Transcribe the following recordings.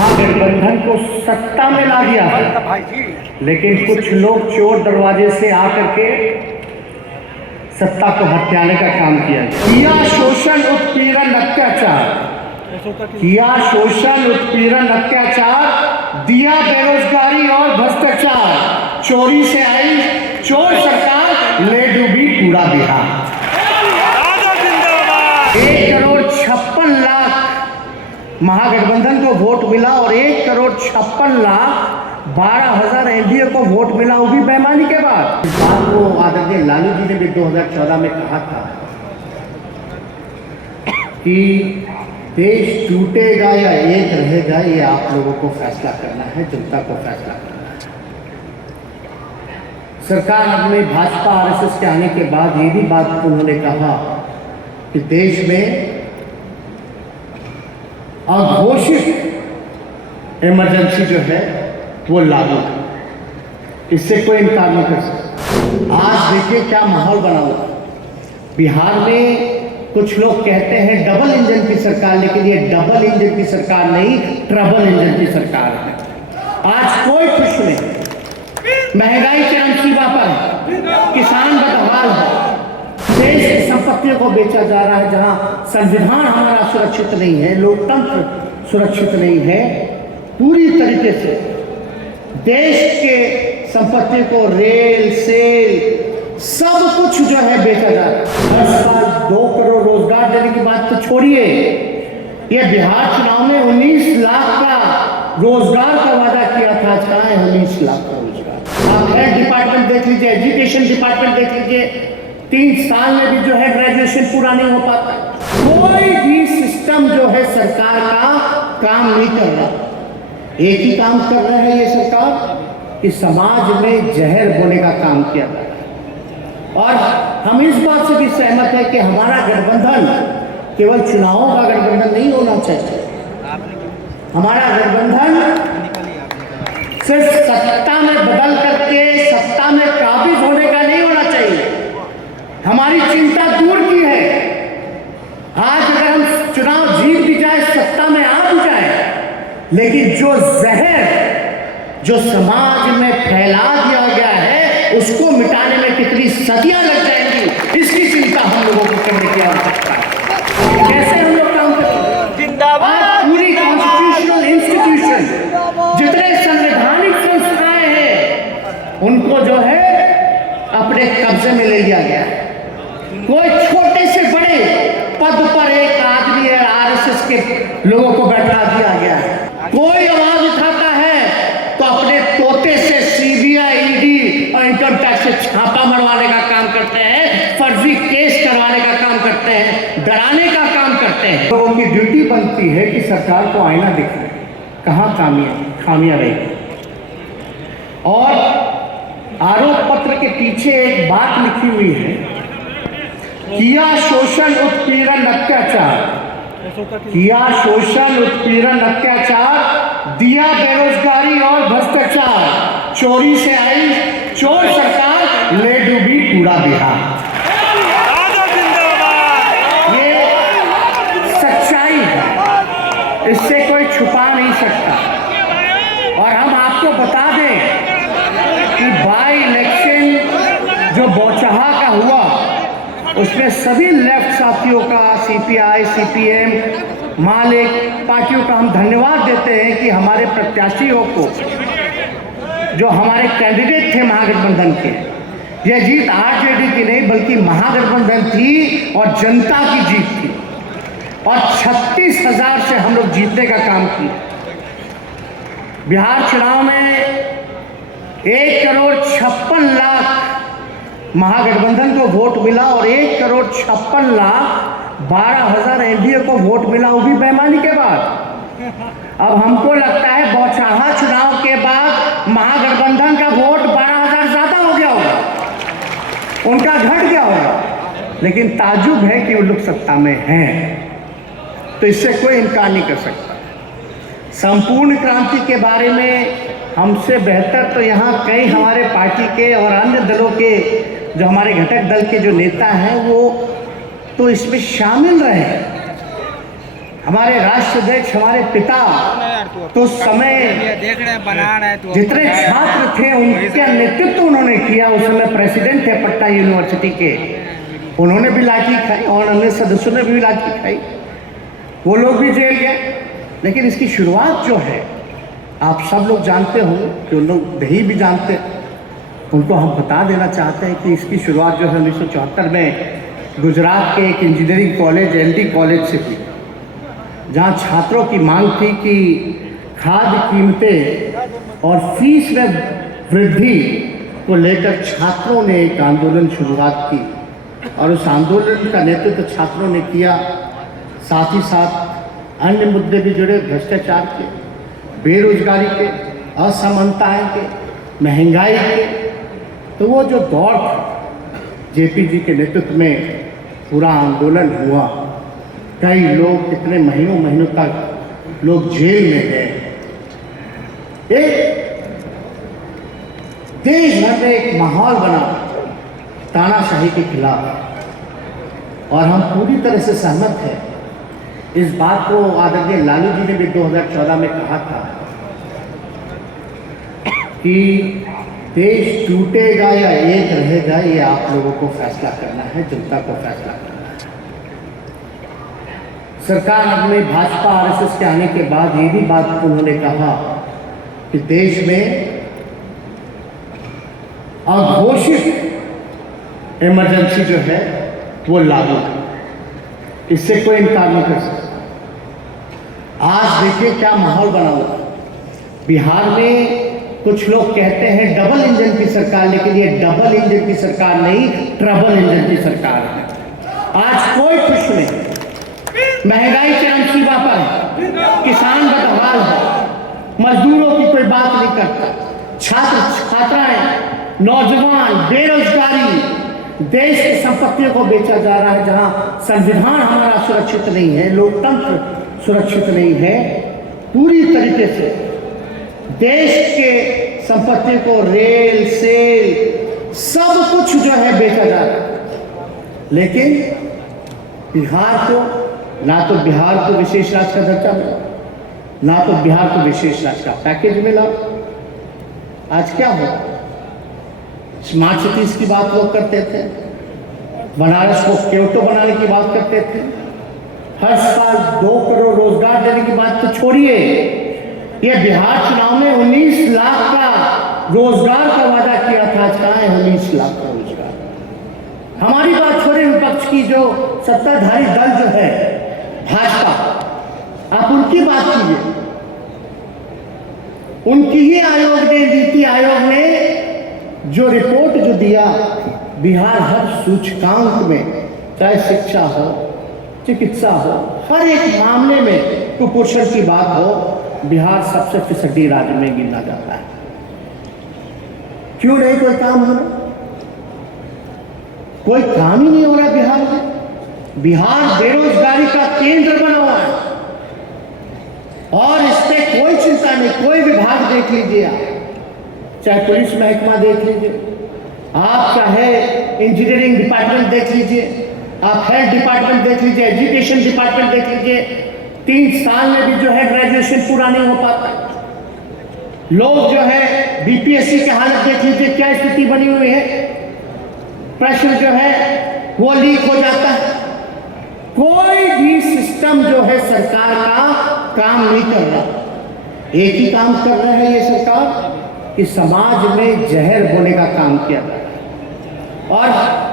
महागठबंधन को सत्ता में ला दिया है, लेकिन कुछ लोग चोर दरवाजे से आकर के सत्ता को हथियाने का काम किया। शोषण उत्पीड़न अत्याचार, किया शोषण उत्पीड़न अत्याचार, दिया बेरोजगारी और भ्रष्टाचार, चोरी से आई चोर सरकार, ले डूबी पूरा बिहार। 1,56,00,000 महागठबंधन को वोट मिला और 1,56,00,000 12,000 एनडीए को वोट मिला, वो भी बेईमानी के बाद। इस बात को आदरणीय लालू जी ने भी 2014 में कहा था कि देश टूटेगा या एक रहेगा, ये आप लोगों को फैसला करना है, जनता को फैसला करना है। सरकार में भाजपा आरएसएस के आने के बाद ये भी बात उन्होंने कहा कि देश में अघोषित इमरजेंसी जो है वो लागू है, इससे कोई इनकार नहीं कर सकता। आज देखिए क्या माहौल बना हुआ। बिहार में कुछ लोग कहते हैं डबल इंजन की सरकार, लेकिन ये डबल इंजन की सरकार नहीं, ट्रबल इंजन की सरकार है। आज कोई खुश नहीं, महंगाई चरम सीमा पर है, किसान बदहाल है, देश की संपत्तियों को बेचा जा रहा है, जहां संविधान हमारा सुरक्षित नहीं है, लोकतंत्र सुरक्षित नहीं है, पूरी तरीके से देश के संपत्ति को रेल सेल सब कुछ जो है बेचा जा रहा है। हर साल 2 करोड़ रोजगार देने की बात तो छोड़िए, ये बिहार चुनाव में 19 लाख का रोजगार का वादा किया था, आज कहाँ है 19 लाख का रोजगार। आप हेल्थ डिपार्टमेंट देख लीजिए, एजुकेशन डिपार्टमेंट देख लीजिए, 3 साल में भी जो है ग्रेजुएशन पूरा नहीं हो पाता। कोई भी सिस्टम जो है सरकार का काम नहीं कर रहा। एक ही काम कर रहा है ये सरकार कि समाज में जहर बोने का काम किया है। और हम इस बात से भी सहमत है कि हमारा गठबंधन केवल चुनावों का गठबंधन नहीं होना चाहिए। हमारा गठबंधन सिर्फ सत्ता में बदल करके सत्ता में काबिज होने का नहीं होना चाहिए। हमारी चिंता दूर की है। आज अगर हम चुनाव जीत भी जाए, सत्ता में आ भी जाए, लेकिन जो जहर जो समाज में फैला दिया गया है उसको मिटाने में कितनी सदियां लग जाएंगी, इसकी चिंता हम लोगों को करने की आवश्यकता है। कैसे हम लोग काम करेंगे? जिंदाबाद। पूरी कॉन्स्टिट्यूशनल इंस्टीट्यूशन, जितने संवैधानिक संस्थाएं हैं, उनको जो है अपने कब्जे में ले लिया गया है। कोई छोटे से बड़े पद पर एक आदमी है, आरएसएस के लोगों को बैठा दिया गया है। कोई आवाज उठाता है तो अपने तोते से सीबीआई, ईडी और इनकम टैक्स से छापा मरवाने का काम करते हैं, फर्जी केस करवाने का काम करते हैं, डराने का काम करते हैं। लोगों की ड्यूटी बनती है कि सरकार को आईना दिखाए, कहाँ खामियां रही। और आरोप पत्र के पीछे एक बात लिखी हुई है, किया शोषण उत्पीड़न अत्याचार, किया शोषण उत्पीड़न अत्याचार, दिया बेरोजगारी और भ्रष्टाचार, चोरी से आई चोर सरकार, ले डूबी पूरा बिहार। ये सच्चाई है, इससे कोई छुपा नहीं सकता। और हम आपको बता दें कि बाई इलेक्शन जो बौचहा का हुआ, उसमें सभी लेफ्ट साथियों का, सीपीआई, सीपीएम, मालिक पार्टियों का हम धन्यवाद देते हैं कि हमारे प्रत्याशियों को, जो हमारे कैंडिडेट थे महागठबंधन के, यह जीत आरजेडी की नहीं बल्कि महागठबंधन थी और जनता की जीत थी। और 36,000 से हम लोग जीतने का काम किया। बिहार चुनाव में 1,56,00,000 महागठबंधन को वोट मिला और 1,56,00,000 12,000 एनडीए को वोट मिला, वो भी बेईमानी के बाद। अब हमको लगता है बौछाहा चुनाव के बाद महागठबंधन का वोट 12,000 ज्यादा हो गया होगा, उनका घट गया होगा, लेकिन ताजुब है कि वो लोग सत्ता में हैं, तो इससे कोई इनकार नहीं कर सकता। संपूर्ण क्रांति के बारे में हमसे बेहतर तो यहाँ कई हमारे पार्टी के और अन्य दलों के, जो हमारे घटक दल के जो नेता हैं, वो तो इसमें शामिल रहे। हमारे राष्ट्राध्यक्ष, हमारे पिता तो समय देख रहे हैं बना रहे हैं तो जितने छात्र थे उनका नेतृत्व उन्होंने किया। उस समय प्रेसिडेंट थे पटना यूनिवर्सिटी के, उन्होंने भी लाठी खाई और अन्य सदस्यों ने भी लाठी खाई, वो लोग भी जेल गए। लेकिन इसकी शुरुआत जो है आप सब लोग जानते हो कि उन लोग नहीं भी जानते, उनको हम बता देना चाहते हैं कि इसकी शुरुआत जो है 1974 में गुजरात के एक इंजीनियरिंग कॉलेज LD कॉलेज से हुई, जहाँ छात्रों की मांग थी कि खाद्य कीमतें और फीस में वृद्धि को लेकर छात्रों ने एक आंदोलन शुरुआत की और उस आंदोलन का नेतृत्व छात्रों ने किया। साथ ही साथ अन्य मुद्दे भी जुड़े, भ्रष्टाचार के, बेरोजगारी के, असमानताएं के, महंगाई के। तो वो जो दौर था JP जी के नेतृत्व में पूरा आंदोलन हुआ, कई लोग कितने महीनों तक लोग जेल में गए। एक देश भर में एक माहौल बना तानाशाही के खिलाफ, और हम पूरी तरह से सहमत हैं। इस बात को आदरणीय लालू जी ने भी 2014 में कहा था कि देश टूटेगा या एक रहेगा, ये आप लोगों को फैसला करना है, जनता को फैसला करना है। सरकार में भाजपा RSS के आने के बाद ये भी बात उन्होंने कहा कि देश में अघोषित इमरजेंसी जो है वो लागू है, इससे कोई इनकार नहीं कर सकता। आज देखिए क्या माहौल बना हुआ। बिहार में कुछ लोग कहते हैं डबल इंजन की सरकार, लेकिन ये डबल इंजन की सरकार नहीं, ट्रबल इंजन की सरकार है। आज कोई खुश नहीं, महंगाई चरम सीमा पर है, किसान बदहाल है, मजदूरों की कोई बात नहीं करता, छात्र छात्राएं, नौजवान, बेरोजगारी, देश की संपत्तियों को बेचा जा रहा है। जहां संविधान हमारा सुरक्षित नहीं है, लोकतंत्र सुरक्षित नहीं है, पूरी तरीके से देश के संपत्ति को रेल सेल सब कुछ जो है बेचा जा रहा है। लेकिन बिहार को ना तो बिहार को विशेष राज्य का दर्जा मिला, ना तो बिहार को विशेष राज्य का पैकेज मिला। आज क्या हो, स्मार्ट सिटीज की बात लोग करते थे, बनारस को क्योटो बनाने की बात करते थे, हर साल 2 करोड़ रोजगार देने की बात तो छोड़िए, ये बिहार चुनाव में 19 लाख का रोजगार का वादा किया था। आज कहाँ है 19 लाख का रोजगार? हमारी बात छोड़े, विपक्ष की जो सत्ताधारी दल जो है भाजपा, आप उनकी बात कीजिए। उनकी ही आयोग ने, नीति आयोग ने जो रिपोर्ट जो दिया, बिहार हर सूचकांक में, चाहे शिक्षा हो, चिकित्सा हो, हर एक मामले में कुपोषण की बात हो, बिहार सबसे फिसड्डी राज्य में गिना जाता है। क्यों नहीं कोई काम हो रहा? कोई काम ही नहीं हो रहा बिहार में। बिहार बेरोजगारी का केंद्र बना हुआ है और इस पे कोई चिंता नहीं। कोई विभाग देख लीजिए आप, चाहे पुलिस महकमा देख लीजिए आप, चाहे इंजीनियरिंग डिपार्टमेंट देख लीजिए आप, हेल्थ डिपार्टमेंट देख लीजिए, एजुकेशन डिपार्टमेंट देख लीजिए, 3 साल में भी जो है ग्रेजुएशन पूरा नहीं हो पाता। लोग जो है BPSC की हालत देख लीजिए, क्या स्थिति बनी हुई है, प्रश्न जो है वो लीक हो जाता है। कोई भी सिस्टम जो है सरकार का काम नहीं कर रहा। एक ही काम कर रहा है ये सरकार कि समाज में जहर बोने का काम किया जाए। और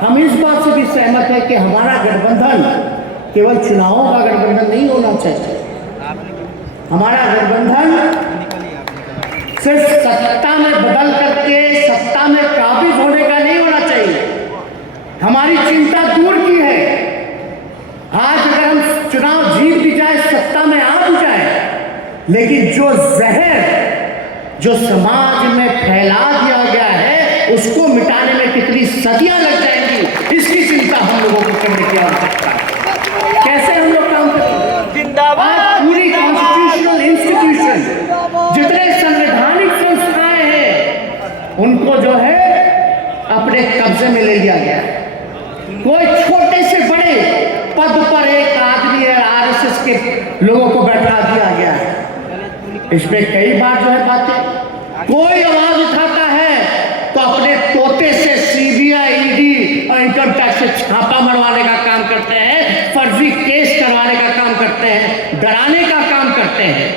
हम इस बात से भी सहमत है कि हमारा गठबंधन केवल चुनावों का गठबंधन नहीं होना चाहिए। हमारा गठबंधन सिर्फ सत्ता में बदल करके सत्ता में काबिज होने का नहीं होना चाहिए। हमारी चिंता दूर की है। आज अगर हम चुनाव जीत भी जाए, सत्ता में आ भी जाए, लेकिन जो जहर जो समाज में फैला दिया गया है उसको मिटाने में कितनी सदियां लग जाएंगी, इसकी चिंता हम लोगों को करने की आवश्यकता है। कैसे हम लोग काम करेंगे? जिंदाबाद। पूरी कॉन्स्टिट्यूशनल इंस्टीट्यूशन, जितने संवैधानिक संस्थाएं हैं, उनको जो है अपने कब्जे में ले लिया गया है। कोई छोटे से बड़े पद पर एक आदमी है, RSS के लोगों को बैठा दिया गया है। इसमें कई बार जो है बातें, कोई आवाज उठाता है तो अपने तोते से सीबीआई, ईडी और इनकम टैक्स से छापा मरवाने का काम करते हैं, फर्जी केस करवाने का काम करते हैं, डराने का काम करते हैं।